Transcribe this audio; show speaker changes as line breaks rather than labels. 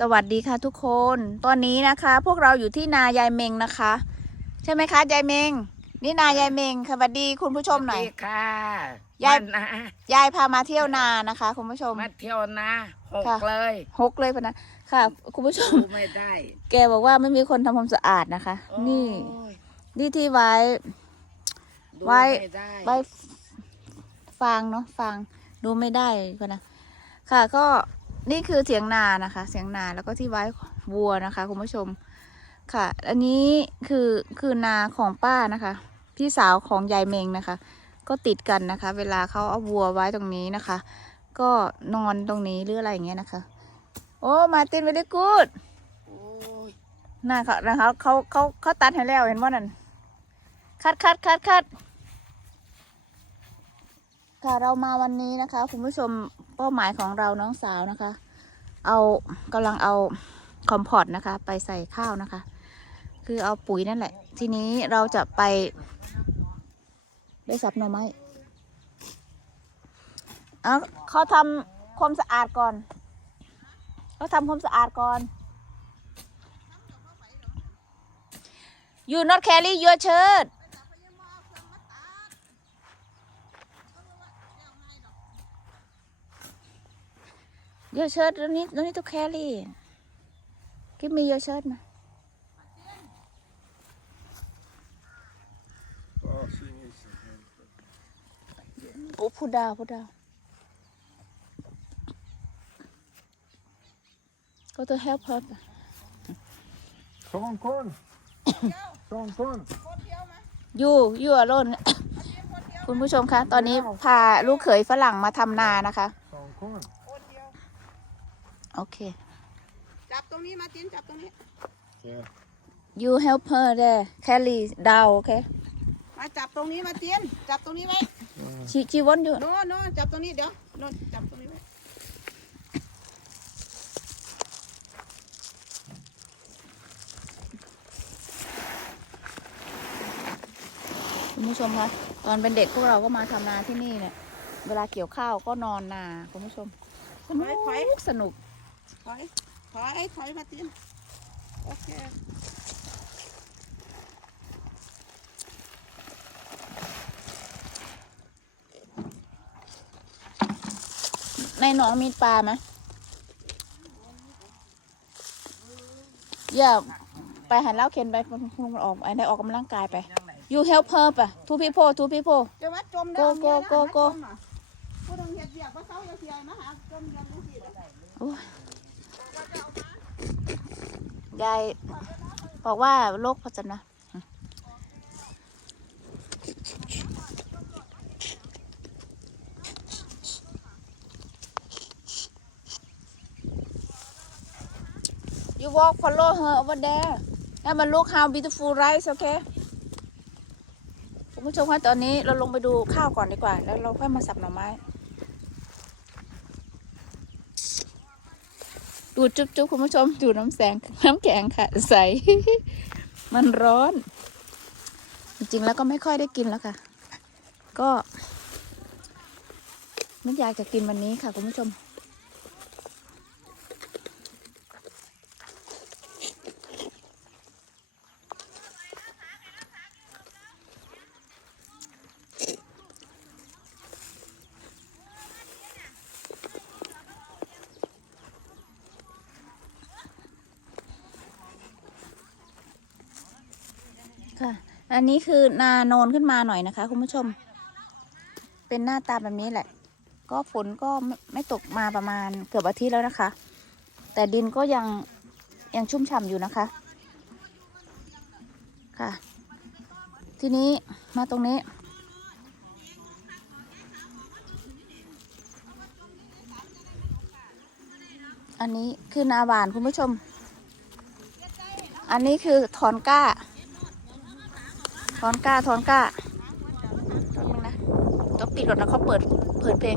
สวัสดีค่ะทุกคน ตอนนี้นะคะ พวกเราอยู่ที่นายายเมงนะคะ ใช่ไหมคะยายเมง นี่นายายเมงค่ะสวัสดีคุณผู้ชมหน่อย
สวัสดีค่ะ
ยาย
มนะ
ยายพามาเที่ยวนานะคะ คุณผู้ชม
มาเที่ยวนะหก
ค่ะ
เลย
หกเลยพะนะค่ะ คุณผู้ชม
ดูไม่ได้
แกบอกว่าไม่มีคนทำความสะอาดนะคะ นี่
โอ้ย
นี่ที่ไว้
ดู
ไว้
ไม่ได้
ไว้ฟางเนาะฟางดูไม่ได้ก็นะค่ะก็ นี่คือเสียงนานะคะ เสียงนาแล้วก็ที่ไว้วัวนะคะคุณผู้ชมค่ะ อันนี้คือคือนาของป้านะคะ พี่สาวของยายเมงนะคะ ก็ติดกันนะคะ เวลาเขาเอาวัวไว้ตรงนี้นะคะ ก็นอนตรงนี้หรืออะไรอย่างเงี้ยนะคะ โอ้มาตินไปได้กูด
โอ้ย
น่าเขานะคะเขาเขาเขาตัดให้แล้วเห็นว่านั่นคัดคัดคัดคัด ค่ะเรามาวันนี้นะคะ คุณผู้ชมเป้าหมายของเราน้องสาวนะคะ เอากำลังเอาคอมพอร์ตนะคะ ไปใส่ข้าวนะคะ คือเอาปุ๋ยนั่นแหละ ทีนี้เราจะไป ได้สับหน่อไม้เอาเขาทำความสะอาดก่อนเขาทำความสะอาดก่อน you not carry your shirt your shirt don't need don't need to carry give me your shirt มา
Oh, seeing is.
โอ้พูดดาวพูดดาว go to help her
Sean Corn. Sean Corn.
you you alone คุณผู้ชมคะ ตอนนี้พาลูกเขยฝรั่งมาทำนานะคะ
Sean Corn.
คนเดียว
โอเค
จับตรงนี้มาจินจับตรงนี้
Yeah.
you help her there carry down โอเค
มาจับตรงนี้มาจินจับตรงนี้ไว้
she she want you
โน่นโน่นจับตรงนี้เดี๋ยวโน่นจับตรงนี้ไว้
คุณผู้ชมคะตอนเป็นเด็กพวกเราก็มาทำนาที่นี่เนี่ย เวลาเกี่ยวข้าวก็นอนนาคุณผู้ชมสนุกสนุก
ถอย ถอย ถอยมาจินโอเค
ในหนองมีปลาไหมอย่าไปหันเล้าเข็นไปคุณคุณออกไอ้ได้ออกกำลังกายไป
ยังไง
you help her ปะ two people two people
จะมาจม
โกโกโกโก
ผู้ต้องเฮ็ดเบียกมาเศร้าอย่าเสียมาหาจมเดือนจังซี่ล่ะ
โอ้ยยายบอกว่าโรคพจนะยู walk follow her over there ให้มัน look how beautiful rice okay คุณผู้ชมคะตอนนี้เราลงไปดูข้าวก่อนดีกว่า แล้วเราค่อยมาสับหน่อไม้ ดูดจุ๊บจุคุณผู้ชมดูน้ำแสงน้ำแข็งค่ะ ใส มันร้อน จริงๆแล้วก็ไม่ค่อยได้กินแล้วค่ะ ก็ไม่อยากจะกินวันนี้ค่ะคุณผู้ชม ค่ะ อันนี้คือนาโนนขึ้นมาหน่อยนะคะ คุณผู้ชม เป็นหน้าตาแบบนี้แหละ ก็ฝนก็ไม่ตกมาประมาณเกือบอาทิตย์แล้วนะคะ แต่ดินก็ยังยังชุ่มฉ่ำอยู่นะคะ ค่ะ ทีนี้มาตรงนี้ อันนี้คือนาหวานคุณผู้ชม อันนี้คือถอนก้า ถอนก้าถอนก้าแป๊บนึงนะต้องปิดก่อนนะเขาเปิดเปิดเพลง